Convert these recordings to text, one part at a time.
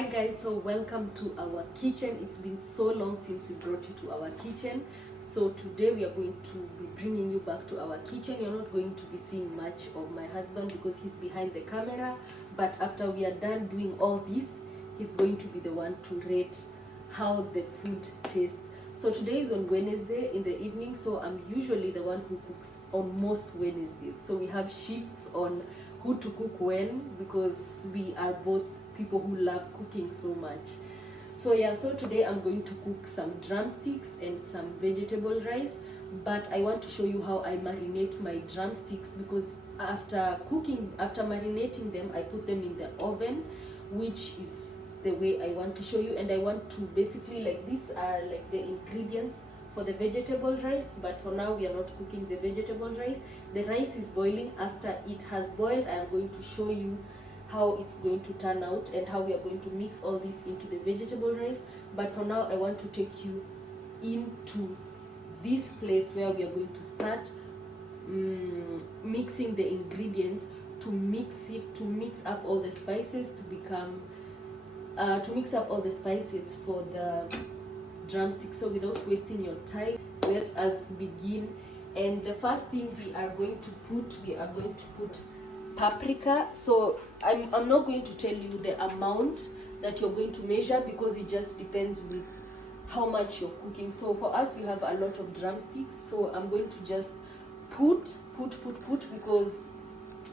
Hi guys, so welcome to our kitchen. It's been so long since we brought you to our kitchen. So today we are going to be bringing you back to our kitchen. You're not going to be seeing much of my husband because he's behind the camera, but after we are done doing all this, he's going to be the one to rate how the food tastes. So today is on Wednesday in the evening, so I'm usually the one who cooks on most Wednesdays. So we have shifts on who to cook when, because we are both people who love cooking so much. So yeah, so today I'm going to cook some drumsticks and some vegetable rice, but I want to show you how I marinate my drumsticks, because after marinating them, I put them in the oven, which is the way I want to show you. And I want to basically, like, these are like the ingredients for the vegetable rice, but for now we are not cooking the vegetable rice. The rice is boiling. After it has boiled, I am going to show you how it's going to turn out and how we are going to mix all this into the vegetable rice. But for now, I want to take you into this place where we are going to start mixing the ingredients, to mix up all the spices for the drumstick. So without wasting your time, let us begin. And the first thing we are going to put paprika. So I'm not going to tell you the amount that you're going to measure, because it just depends with how much you're cooking. So for us, we have a lot of drumsticks, so I'm going to just put because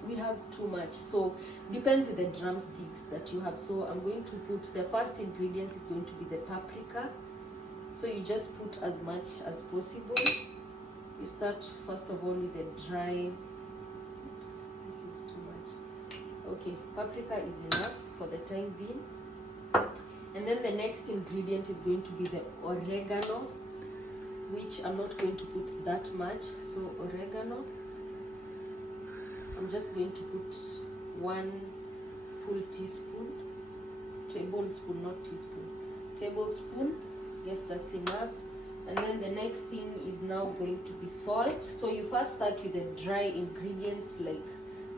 we have too much. So depends with the drumsticks that you have. So I'm going to put, the first ingredient is going to be the paprika. So you just put as much as possible. You start first of all with the dry. Oops, this is too much. Okay, paprika is enough for the time being. And then the next ingredient is going to be the oregano, which I'm not going to put that much. So oregano, I'm just going to put 1 full teaspoon, tablespoon, not teaspoon, tablespoon. Yes, that's enough. And then the next thing is now going to be salt. So you first start with the dry ingredients like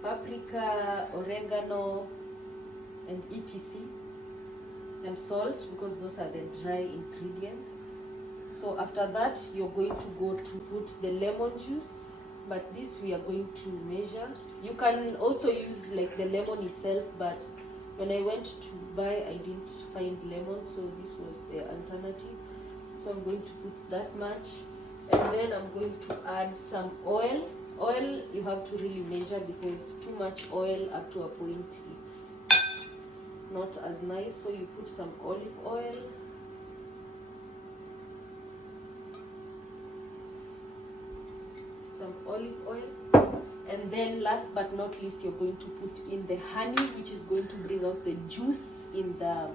paprika, oregano, and etc. and salt, because those are the dry ingredients. So after that, you're going to go to put the lemon juice, but this we are going to measure. You can also use like the lemon itself, but when I went to buy, I didn't find lemon, so this was the alternative. So I'm going to put that much, and then I'm going to add some oil. Oil you have to really measure, because too much oil up to a point, it's not as nice. So you put some olive oil. Some olive oil. And then last but not least, you're going to put in the honey, which is going to bring out the juice in the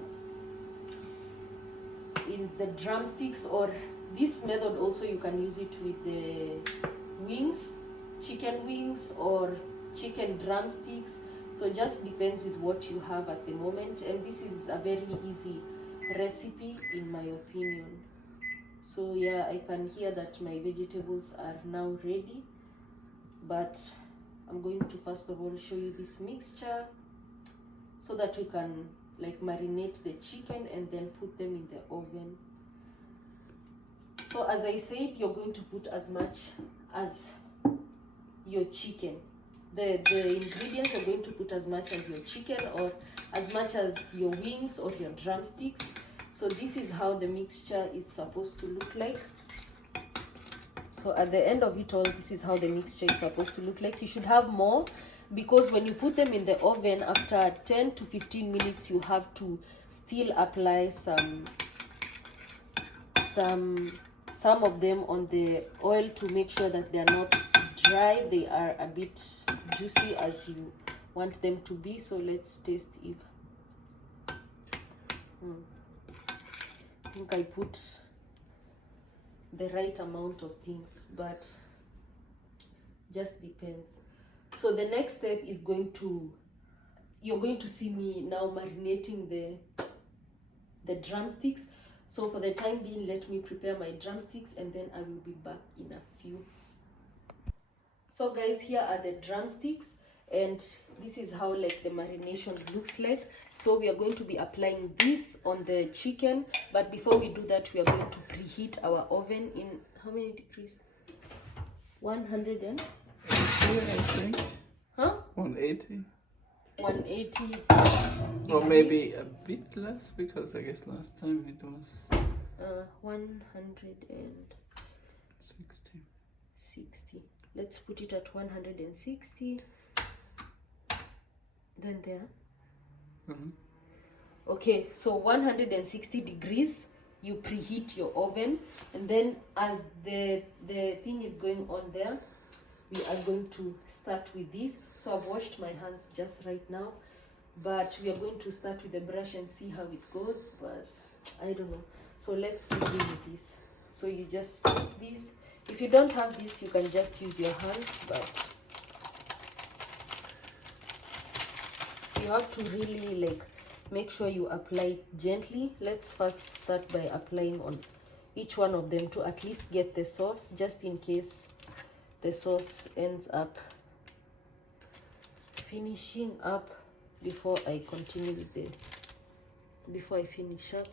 drumsticks. Or this method also, you can use it with the wings, chicken wings or chicken drumsticks. So it just depends with what you have at the moment. And this is a very easy recipe in my opinion. So yeah, I can hear that my vegetables are now ready, but I'm going to first of all show you this mixture so that we can like marinate the chicken and then put them in the oven. So as I said, you're going to put as much as your chicken. The ingredients you're going to put as much as your chicken, or as much as your wings or your drumsticks. So this is how the mixture is supposed to look like. So at the end of it all, this is how the mixture is supposed to look like. You should have more, because when you put them in the oven, after 10 to 15 minutes, you have to still apply some of them on the oil to make sure that they are not dry. They are a bit juicy as you want them to be. So let's taste if I think I put the right amount of things, but just depends. So the next step is you're going to see me now marinating the drumsticks. So for the time being, let me prepare my drumsticks, and then I will be back in a few. So guys, here are the drumsticks. and this is how like the marination looks like. So we are going to be applying this on the chicken, but before we do that, we are going to preheat our oven in how many degrees? 100 and I think. huh 180. 180 Or maybe degrees. a bit less, because I guess last time it was 160. Let's put it at 160. Then there. Okay, so 160 degrees, you preheat your oven, and then as the thing is going on there, we are going to start with this. So I've washed my hands just right now, but we are going to start with the brush and see how it goes, but I don't know. So let's begin with this. So you just take this. If you don't have this, you can just use your hands, but you have to really like make sure you apply gently. Let's first start by applying on each one of them to at least get the sauce, just in case the sauce ends up finishing up before I continue with before I finish up.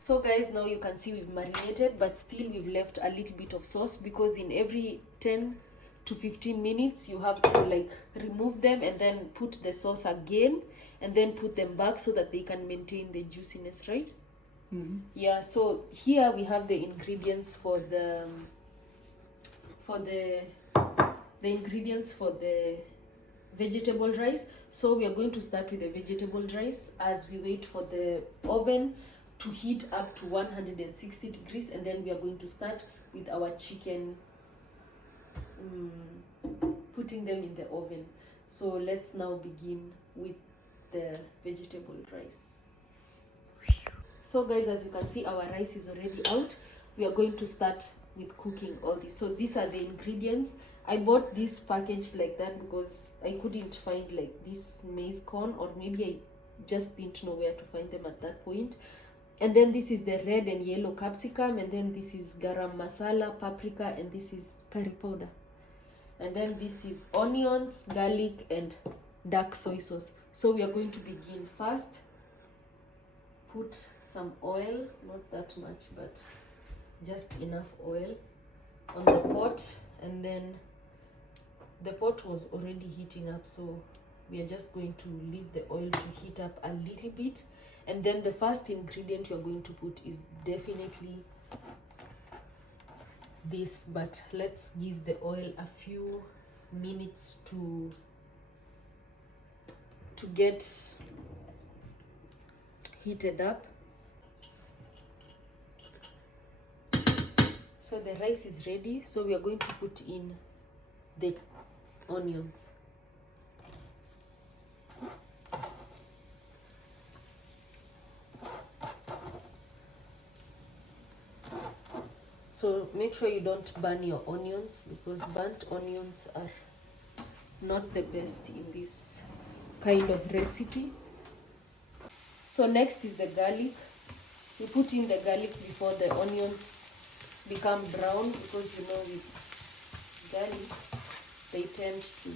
So guys, now you can see we've marinated, but still we've left a little bit of sauce, because in every 10 to 15 minutes you have to like remove them and then put the sauce again and then put them back so that they can maintain the juiciness, right? Yeah, so here we have the ingredients for the ingredients for the vegetable rice. So we are going to start with the vegetable rice as we wait for the oven to heat up to 160 degrees, and then we are going to start with our chicken, putting them in the oven. So let's now begin with the vegetable rice. So guys, as you can see, our rice is already out. We are going to start with cooking all this. So these are the ingredients. I bought this package like that because I couldn't find like this maize corn, or maybe I just didn't know where to find them at that point. And then this is the red and yellow capsicum, and then this is garam masala, paprika, and this is curry powder. And then this is onions, garlic, and dark soy sauce. So we are going to begin first. Put some oil, not that much, but just enough oil on the pot, and then the pot was already heating up, so we are just going to leave the oil to heat up a little bit. And then the first ingredient you're going to put is definitely this, but let's give the oil a few minutes to get heated up. So the rice is ready, so we are going to put in the onions. So make sure you don't burn your onions, because burnt onions are not the best in this kind of recipe. So next is the garlic. We put in the garlic before the onions become brown, because you know with garlic they tend to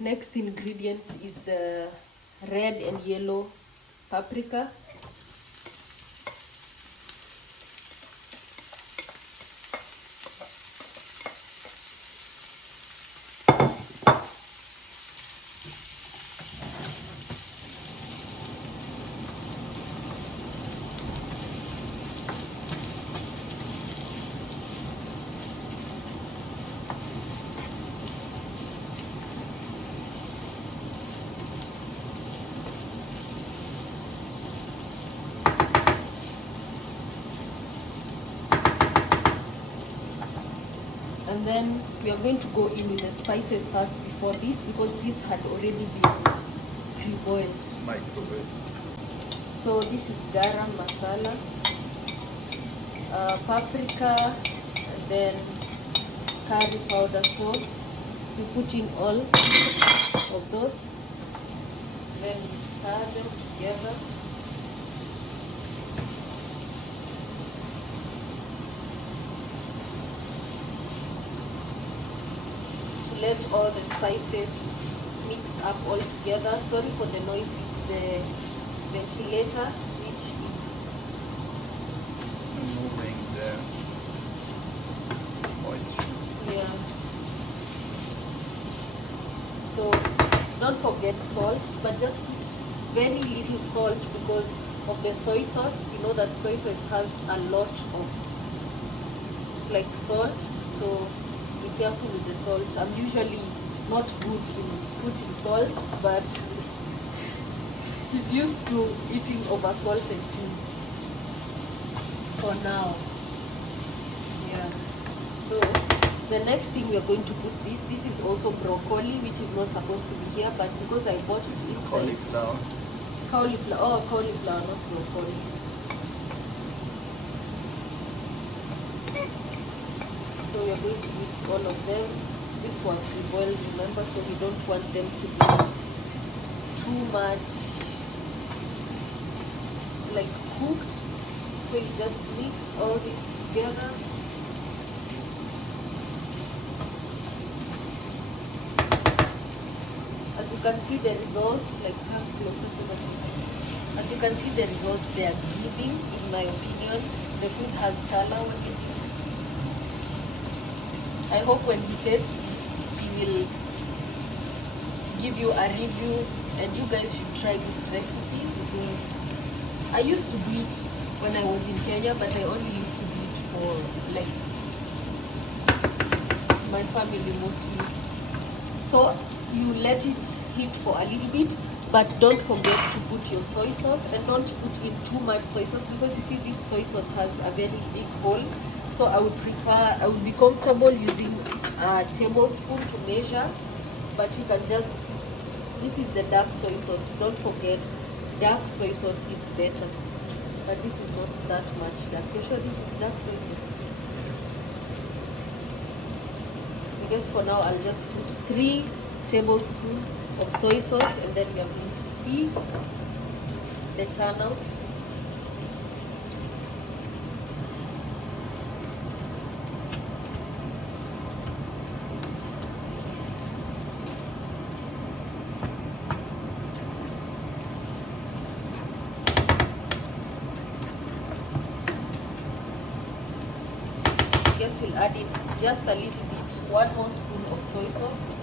Next ingredient is the red and yellow paprika. then we are going to go in with the spices first before this, because this had already been pre-boiled. Microwave. So this is garam masala, paprika, and then curry powder. So we put in all of those, then we stir them together. To let all the spices mix up all together. Sorry for the noise, it's the ventilator which is Removing the moisture. yeah. So don't forget salt, but just put very little salt because of the soy sauce. You know that soy sauce has a lot of like salt, so be careful with the salt. I'm usually not good in putting salt, but he's used to eating over salted food for now. Yeah. So the next thing we are going to put this is also broccoli, which is not supposed to be here, but because I bought it inside. Cauliflower. Cauliflower. Oh, cauliflower, not broccoli. So we are going to mix all of them. This one we boil, remember, so we don't want them to be too much like cooked. So you just mix all this together. As you can see the results, like come closer so that you can see. As you can see the results they are giving, in my opinion. The food has color when it. I hope when he tastes it, he will give you a review, and you guys should try this recipe, because I used to do it when I was in Kenya, but I only used to do it for like my family mostly. So you let it heat for a little bit, but don't forget to put your soy sauce, and don't put in too much soy sauce, because you see this soy sauce has a very big hole. So I would be comfortable using a tablespoon to measure, but you can just, this is the dark soy sauce. Don't forget, dark soy sauce is better, but this is not that much dark. You're sure this is dark soy sauce? I guess for now I'll just put 3 tablespoons of soy sauce, and then we are going to see the turnout. I guess we'll add in just a little bit, 1 more spoon of soy sauce.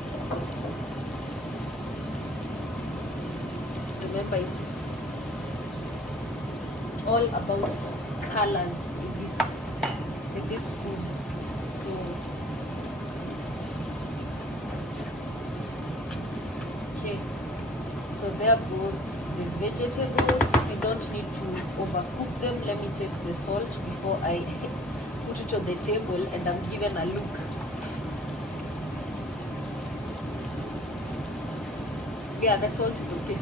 Remember, it's all about colors in this food. So okay, so there goes the vegetables. You don't need to overcook them. Let me taste the salt before I put it on the table and I'm given a look. Yeah, the salt is okay.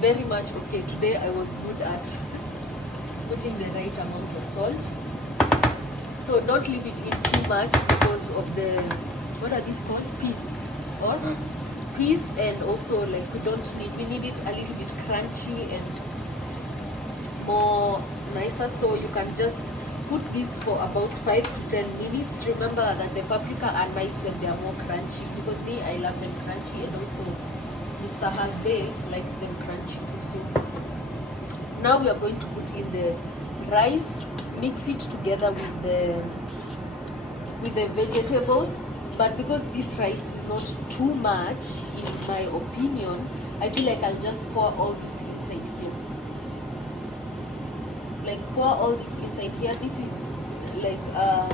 Very much okay. Today I was good at putting the right amount of salt. So don't leave it in too much because of the, what are these called? Peas. Or peas, and also like we need it a little bit crunchy and more nicer. So you can just put this for about 5 to 10 minutes. Remember that the paprika are nice when they are more crunchy, because me, I love them crunchy, and also Mr. Hasbay likes them crunchy too. So now we are going to put in the rice, mix it together with the vegetables. But because this rice is not too much, in my opinion, I feel like I'll just pour all this inside here. Like pour all this inside here. This is like a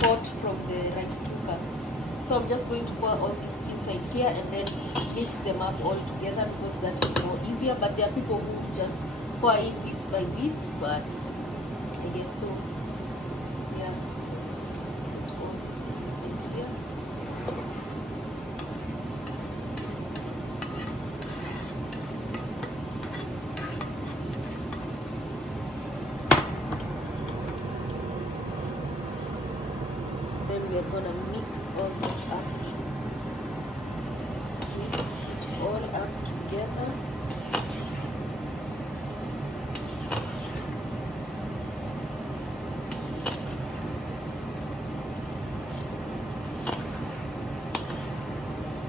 pot from the rice cooker. So I'm just going to pour all this inside here and then mix them up all together, because that is more easier. But there are people who just pour in bits by bits, but I guess so. Yeah, let's put all this in.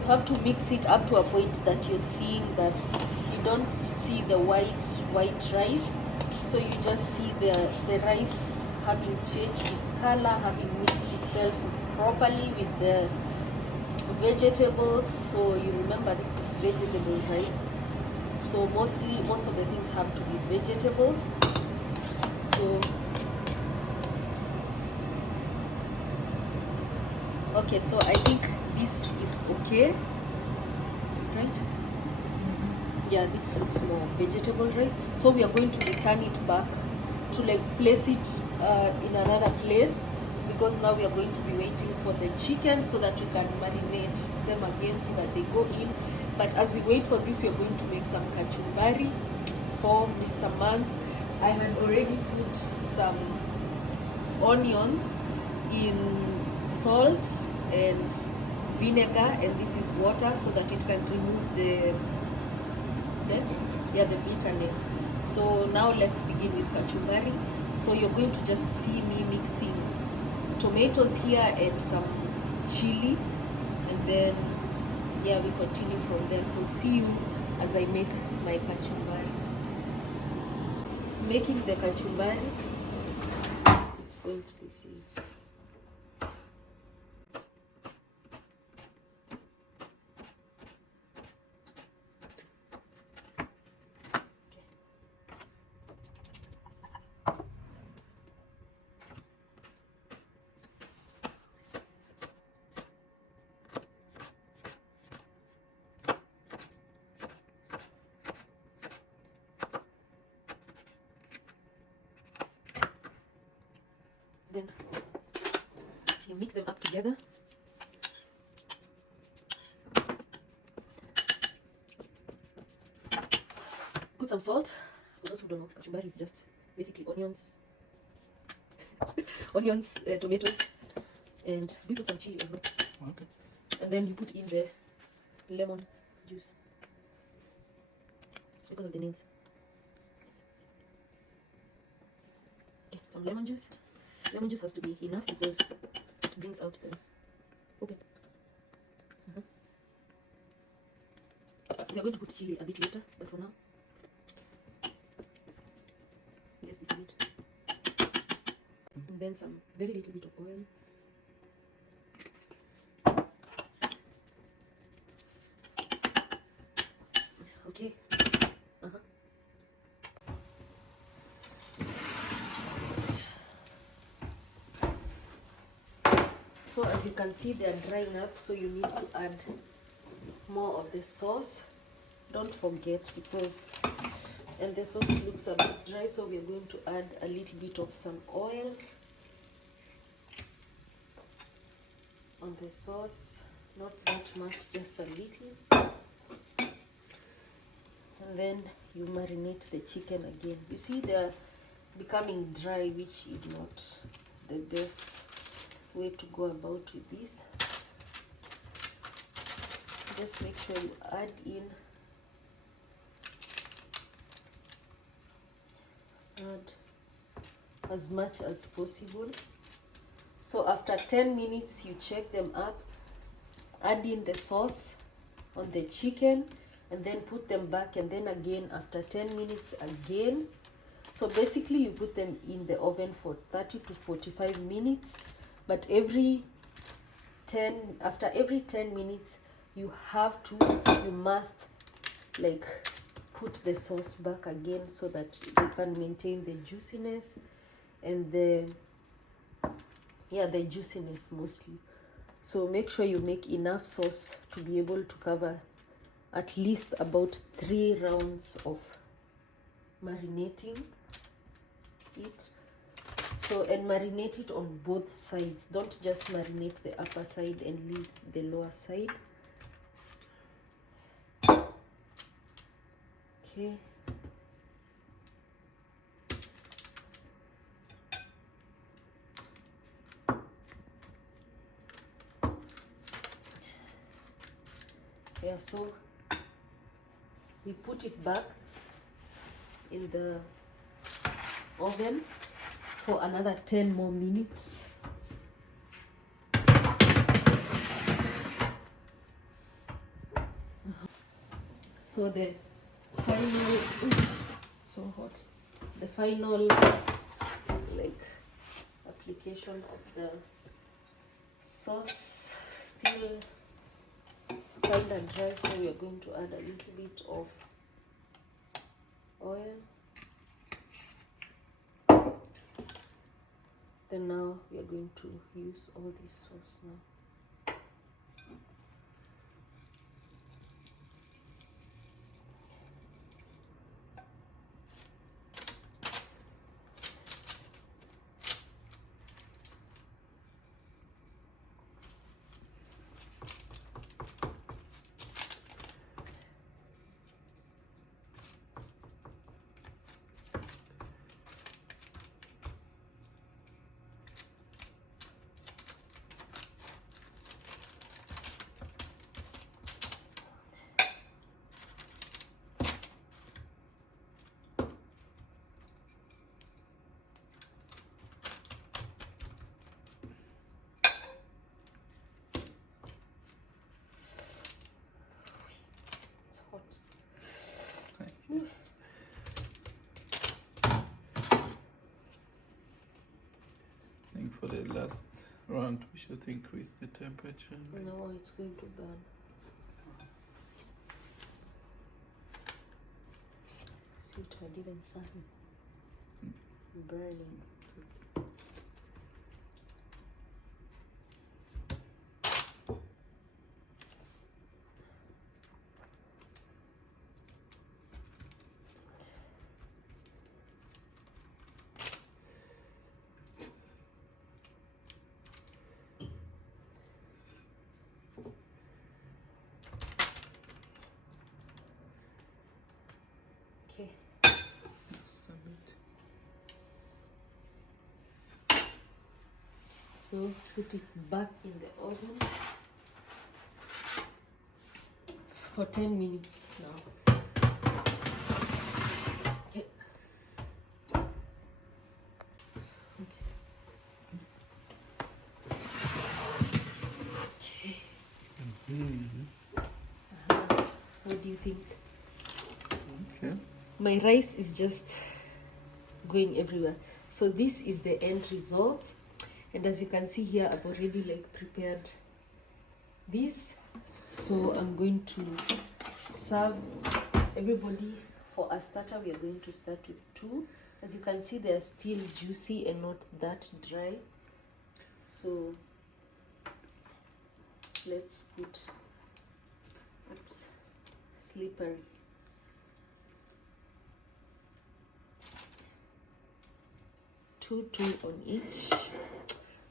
have to mix it up to a point that you're seeing that you don't see the white rice, so you just see the rice having changed its color, having mixed itself properly with the vegetables. So you remember this is vegetable rice, so most of the things have to be vegetables. So okay, so I think this is okay, right? Yeah, this looks more vegetable rice. So we are going to return it back to like place it in another place, because now we are going to be waiting for the chicken so that we can marinate them again so that they go in. But as we wait for this, we are going to make some kachumbari for Mr. Mans. I had already put some onions in salt and vinegar, and this is water so that it can remove the bitterness. So now let's begin with kachumbari. So you're going to just see me mixing tomatoes here and some chili, and then yeah, we continue from there. So see you as I make my kachumbari. Making the kachumbari is going to, this is then you mix them up together. Put some salt. For those who don't know, kachumbari is just basically onions, tomatoes, and we put some chili as well. Okay. And then you put in the lemon juice. It's because of the nails. Okay, some lemon juice. Lemon juice has to be enough because it brings out the open. We are going to put chili a bit later, but for now, yes, this is it. And then some very little bit of oil. Okay. So as you can see, they are drying up, so you need to add more of the sauce. Don't forget, because and the sauce looks a bit dry, so we are going to add a little bit of some oil on the sauce. Not that much, just a little. And then you marinate the chicken again. You see they're becoming dry, which is not the best way to go about with this. Just make sure you add in as much as possible. So after 10 minutes you check them up, add in the sauce on the chicken, and then put them back, and then again after 10 minutes again. So basically you put them in the oven for 30 to 45 minutes, but after every 10 minutes you must like put the sauce back again so that they can maintain the juiciness and the juiciness mostly. So make sure you make enough sauce to be able to cover at least about 3 rounds of marinating it. So, and marinate it on both sides. Don't just marinate the upper side and leave the lower side. Okay. Yeah, so we put it back in the oven for another 10 more minutes. So the final, so hot. The final like application of the sauce still it's kind of dry, so we are going to add a little bit of oil. Then now we are going to use all this sauce now. It's hot. I think for the last round we should increase the temperature. No, it's going to burn. See, it had even started burning. Okay. Just a bit. So put it back in the oven for 10 minutes now. Okay. Okay. What do you think? Okay. My rice is just going everywhere. So this is the end result. And as you can see here, I've already like prepared this. So I'm going to serve everybody. For a starter, we are going to start with 2. As you can see, they are still juicy and not that dry. So let's put, oops, slippery. Two on each.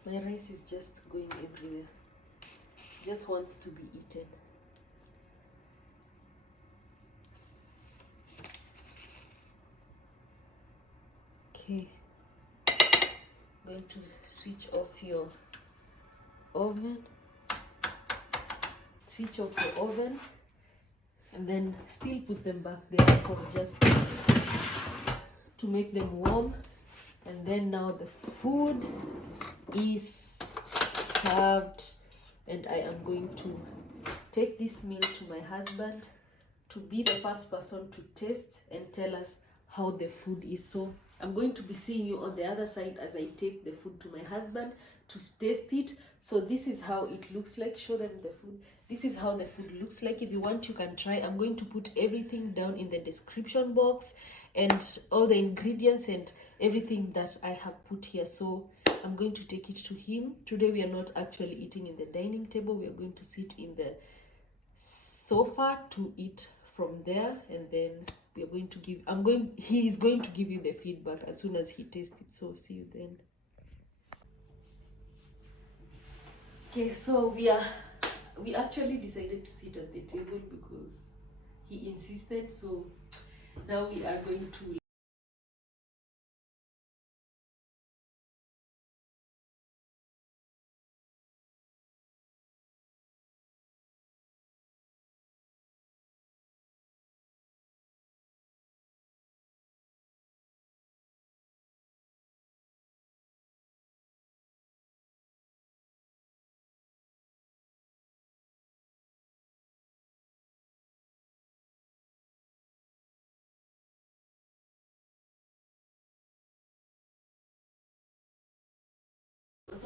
My rice is just going everywhere. Just wants to be eaten. Okay. Going to switch off your oven. Switch off the oven. And then still put them back there for just to make them warm. And then now the food is served, and I am going to take this meal to my husband to be the first person to taste and tell us how the food is. So I'm going to be seeing you on the other side as I take the food to my husband to taste it. So this is how it looks like. Show them the food. This is how the food looks like. If you want, you can try. I'm going to put everything down in the description box and all the ingredients and everything that I have put here. So I'm going to take it to him. Today we are not actually eating in the dining table. We are going to sit in the sofa to eat from there, and then we are going to give, he is going to give you the feedback as soon as he tastes it. So see you then. Okay, so we actually decided to sit at the table because he insisted. So now we are going to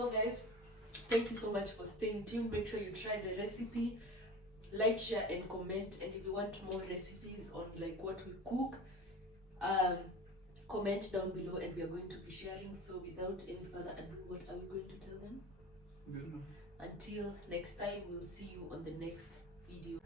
So guys, thank you so much for staying tuned. Make sure you try the recipe, like, share and comment. And if you want more recipes on like what we cook, comment down below and we are going to be sharing. So without any further ado, what are we going to tell them? Good night. Until next time, we'll see you on the next video.